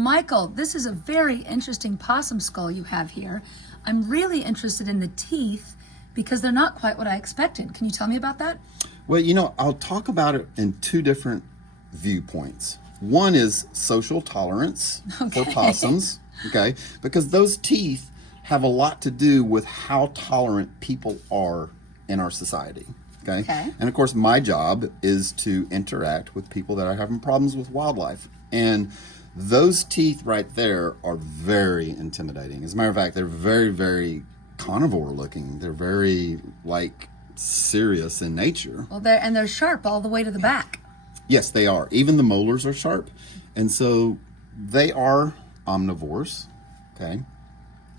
Michael, this is a very interesting possum skull you have here. I'm really interested in the teeth because they're not quite what I expected. Can you tell me about that? Well, you know, I'll talk about it in two different viewpoints. One is social tolerance for possums, okay? Because those teeth have a lot to do with how tolerant people are in our society, okay? And of course, my job is to interact with people that are having problems with wildlife. And those teeth right there are very intimidating. As a matter of fact, they're very, very carnivore looking. They're very, like, serious in nature. Well, they're sharp all the way to the back. Yes, they are. Even the molars are sharp. And so they are omnivores, okay?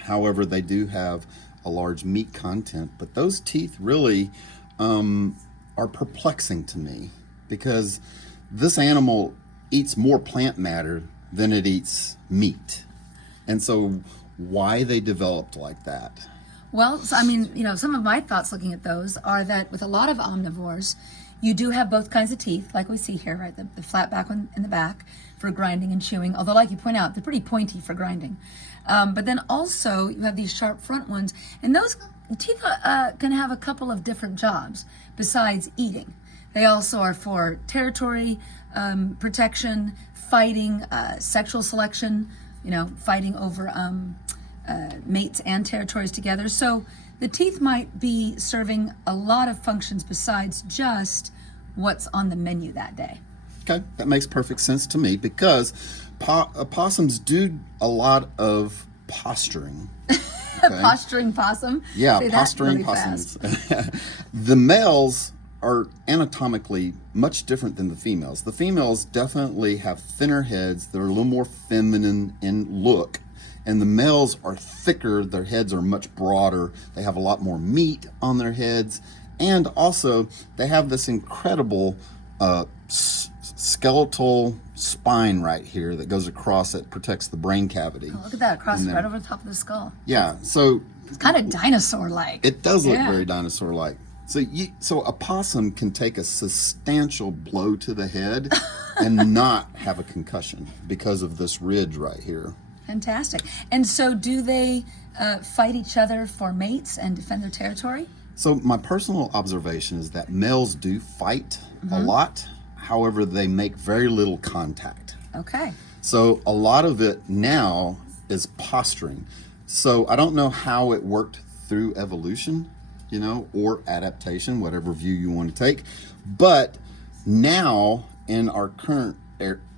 However, they do have a large meat content. But those teeth really are perplexing to me because this animal eats more plant matter than it eats meat. And so why they developed like that? Well, so, I mean, you know, some of my thoughts looking at those are that with a lot of omnivores, you do have both kinds of teeth, like we see here, right? The flat back one in the back for grinding and chewing, although like you point out, they're pretty pointy for grinding. But then also you have these sharp front ones, and those teeth can have a couple of different jobs besides eating. They also are for territory protection, fighting, sexual selection, you know, fighting over mates and territories together. So the teeth might be serving a lot of functions besides just what's on the menu that day. Okay, that makes perfect sense to me because opossums do a lot of posturing. Okay? Posturing possum? Yeah, say posturing really possums. The males are anatomically much different than the females. The females definitely have thinner heads. They're a little more feminine in look. And the males are thicker. Their heads are much broader. They have a lot more meat on their heads. And also, they have this incredible skeletal spine right here that goes across that protects the brain cavity. Oh, look at that, across right over the top of the skull. Yeah, so it's kind of dinosaur-like. It does look very dinosaur-like. So a possum can take a substantial blow to the head and not have a concussion because of this ridge right here. Fantastic. And so do they fight each other for mates and defend their territory? So my personal observation is that males do fight a lot. However, they make very little contact. Okay. So a lot of it now is posturing. So I don't know how it worked through evolution, you know, or adaptation, whatever view you want to take. But now in our current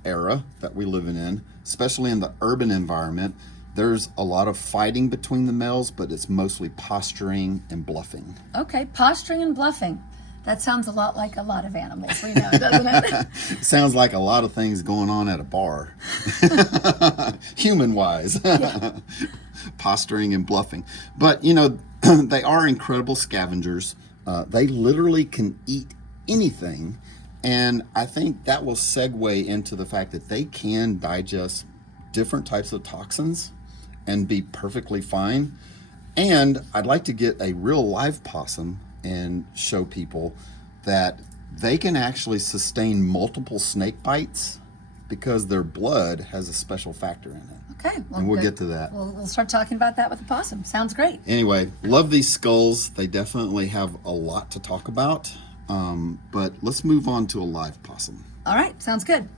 era that we live in, especially in the urban environment, there's a lot of fighting between the males, but it's mostly posturing and bluffing. Okay, posturing and bluffing. That sounds a lot like a lot of animals we know, doesn't it? Sounds like a lot of things going on at a bar, human-wise. Posturing and bluffing. But, you know, they are incredible scavengers. They literally can eat anything. And I think that will segue into the fact that they can digest different types of toxins and be perfectly fine. And I'd like to get a real live possum and show people that they can actually sustain multiple snake bites because their blood has a special factor in it. Okay. Well, and we'll get to that. We'll start talking about that with the possum. Sounds great. Anyway, love these skulls. They definitely have a lot to talk about. But let's move on to a live possum. All right, sounds good.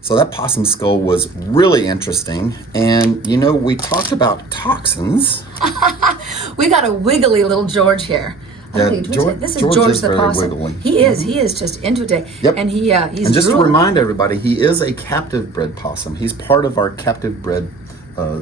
So that possum skull was really interesting. And, you know, we talked about toxins. We got a wiggly little George here. Yeah, this is George the possum. Wiggly. He is just into it. Yep. And he's and just to remind everybody, he is a captive bred possum. He's part of our captive bred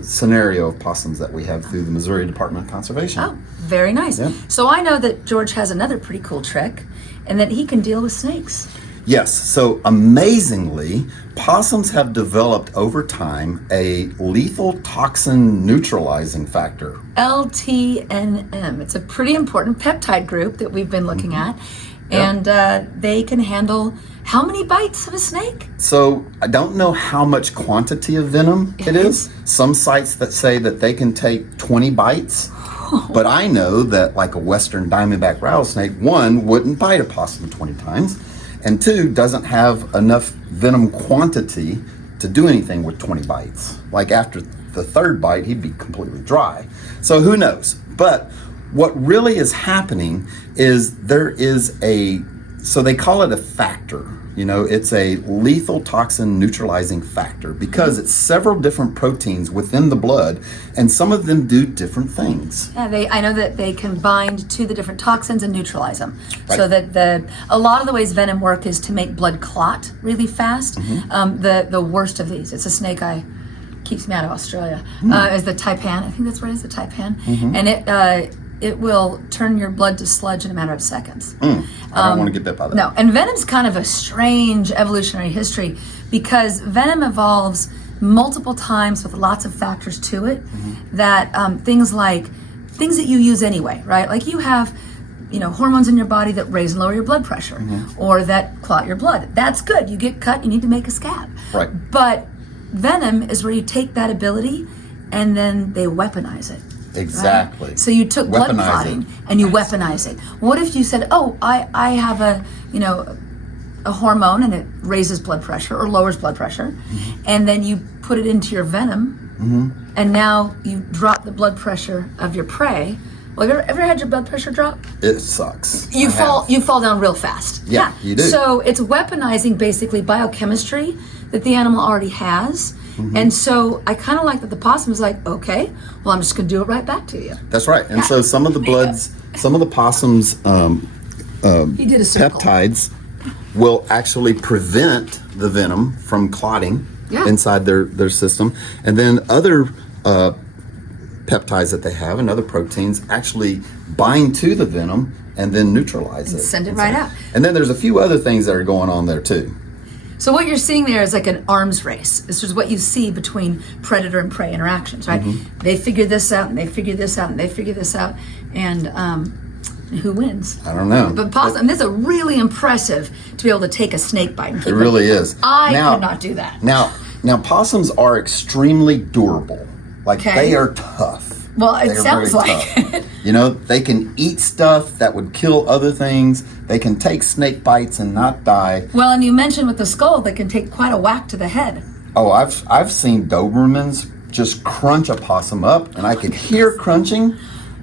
scenario of possums that we have through the Missouri Department of Conservation. Oh, very nice. Yep. So I know that George has another pretty cool trick, and that he can deal with snakes. Yes, so amazingly, possums have developed over time a lethal toxin neutralizing factor. LTNM. It's a pretty important peptide group that we've been looking at. And they can handle how many bites of a snake? So I don't know how much quantity of venom it is. Some sites that say that they can take 20 bites. But I know that like a western diamondback rattlesnake, one, wouldn't bite a possum 20 times. And two, doesn't have enough venom quantity to do anything with 20 bites. Like after the third bite, he'd be completely dry. So who knows? But what really is happening is so they call it a factor. You know, it's a lethal toxin neutralizing factor because it's several different proteins within the blood, and some of them do different things. Yeah, I know that they can bind to the different toxins and neutralize them. Right. So that a lot of the ways venom work is to make blood clot really fast. The worst of these, it's a snake keeps me out of Australia, is the taipan. I think that's what it is, the taipan. And it will turn your blood to sludge in a matter of seconds. I don't want to get bit by that. No, and venom's kind of a strange evolutionary history because venom evolves multiple times with lots of factors to it that things that you use anyway, right? Like you have, hormones in your body that raise and lower your blood pressure or that clot your blood. That's good. You get cut, you need to make a scab. Right. But venom is where you take that ability and then they weaponize it. Exactly. Right? So you took blood Weaponize clotting and you weaponize it. What if you said, "Oh, I have a hormone and it raises blood pressure or lowers blood pressure," and then you put it into your venom, and now you drop the blood pressure of your prey. Well, have you ever had your blood pressure drop? It sucks. You fall down real fast. Yeah, you do. So it's weaponizing basically biochemistry that the animal already has. And so I kind of like that the possum is like, okay, well, I'm just going to do it right back to you. That's right. And so some of the possums' He did a circle. peptides will actually prevent the venom from clotting inside their system. And then other peptides that they have and other proteins actually bind to the venom and then neutralize it. Send it right out. And then there's a few other things that are going on there too. So what you're seeing there is like an arms race. This is what you see between predator and prey interactions, right? They figure this out, and they figure this out, and they figure this out, and who wins? I don't know. But possum, this is really impressive to be able to take a snake bite and keep It really is. I could not do that. Now possums are extremely durable. Like they are tough. Well, it They are sounds very like tough. it. They can eat stuff that would kill other things. They can take snake bites and not die. Well, and you mentioned with the skull, they can take quite a whack to the head. Oh, I've seen Dobermans just crunch a possum up, and I could hear crunching,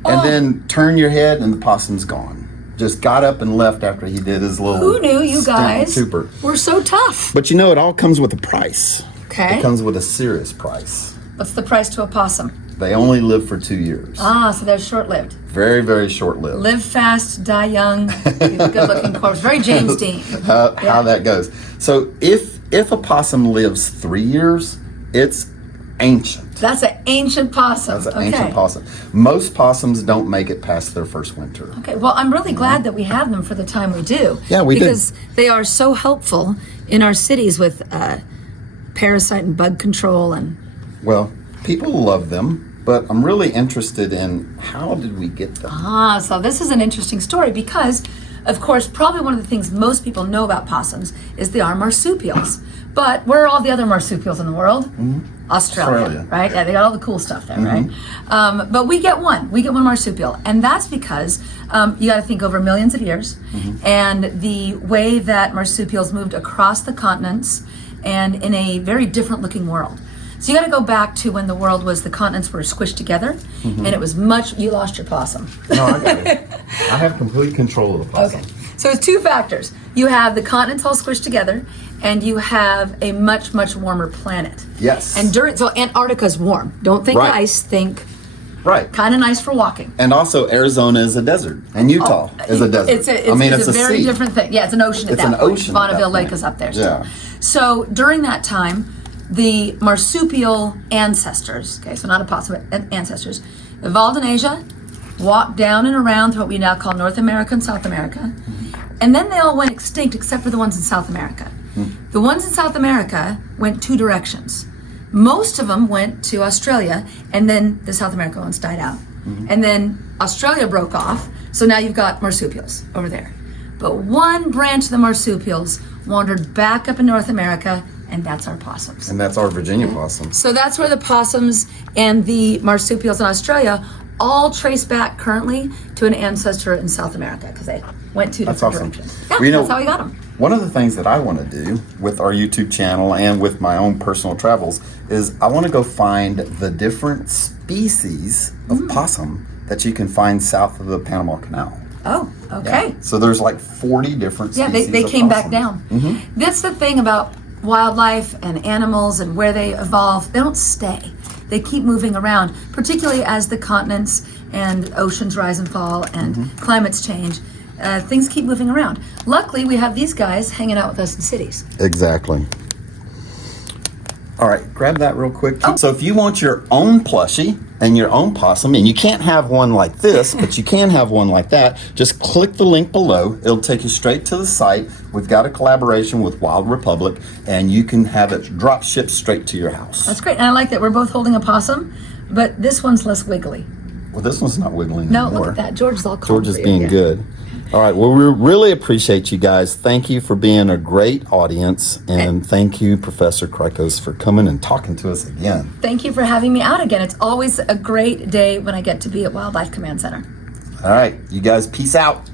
and then turn your head, and the possum's gone. Just got up and left after he did his little. Who knew you guys super. were so tough? But it all comes with a price. Okay. It comes with a serious price. What's the price to a possum? They only live for 2 years. So they're short-lived. Very, very short-lived. Live fast, die young, be a good-looking corpse. Very James Dean. How that goes. So if a possum lives 3 years, it's ancient. That's an ancient possum. That's an ancient possum. Most possums don't make it past their first winter. Okay, well, I'm really glad that we have them for the time we do. Yeah, we do. Because they are so helpful in our cities with parasite and bug control and... Well, people love them. But I'm really interested in how did we get them? So this is an interesting story because, of course, probably one of the things most people know about possums is they are marsupials. But where are all the other marsupials in the world? Australia, right? Yeah, they got all the cool stuff there, right? But we get one. We get one marsupial. And that's because you got to think over millions of years and the way that marsupials moved across the continents and in a very different looking world. So you got to go back to when the continents were squished together, and it was you lost your possum. No, I got it. I have complete control of the possum. Okay. So it's two factors. You have the continents all squished together, and you have a much, much warmer planet. Yes. And so Antarctica's warm. Don't think ice, think kind of nice for walking. And also Arizona is a desert, and Utah is a desert. It's a very sea. different thing. Yeah, it's an ocean at It's that an point. ocean at Bonneville that Lake point. is up there still. Yeah. So during that time, the marsupial ancestors, so not opossum, but ancestors, evolved in Asia, walked down and around to what we now call North America and South America, and then they all went extinct except for the ones in South America. The ones in South America went two directions. Most of them went to Australia, and then the South America ones died out. And then Australia broke off, so now you've got marsupials over there. But one branch of the marsupials wandered back up in North America, and that's our possums. And that's our Virginia possum. So that's where the possums and the marsupials in Australia all trace back currently to an ancestor in South America because they went two different directions. Yeah, that's how we got them. One of the things that I want to do with our YouTube channel and with my own personal travels is I want to go find the different species of possum that you can find south of the Panama Canal. Oh, okay. Yeah. So there's like 40 different species. Yeah, they of came back possums. down. That's the thing about wildlife and animals and where they evolve. They don't stay. They keep moving around, particularly as the continents and oceans rise and fall and climates change. Things keep moving around. Luckily, we have these guys hanging out with us in cities. Exactly. All right, grab that real quick. Oh. So if you want your own plushie and your own possum, and you can't have one like this, but you can have one like that, just click the link below. It'll take you straight to the site. We've got a collaboration with Wild Republic, and you can have it drop shipped straight to your house. That's great. And I like that we're both holding a possum, but this one's less wiggly. Well, this one's not wiggling No, anymore. look at that. George is all calm. George is being good. All right. Well, we really appreciate you guys. Thank you for being a great audience. And thank you, Professor Krakos, for coming and talking to us again. Thank you for having me out again. It's always a great day when I get to be at Wildlife Command Center. All right. You guys, peace out.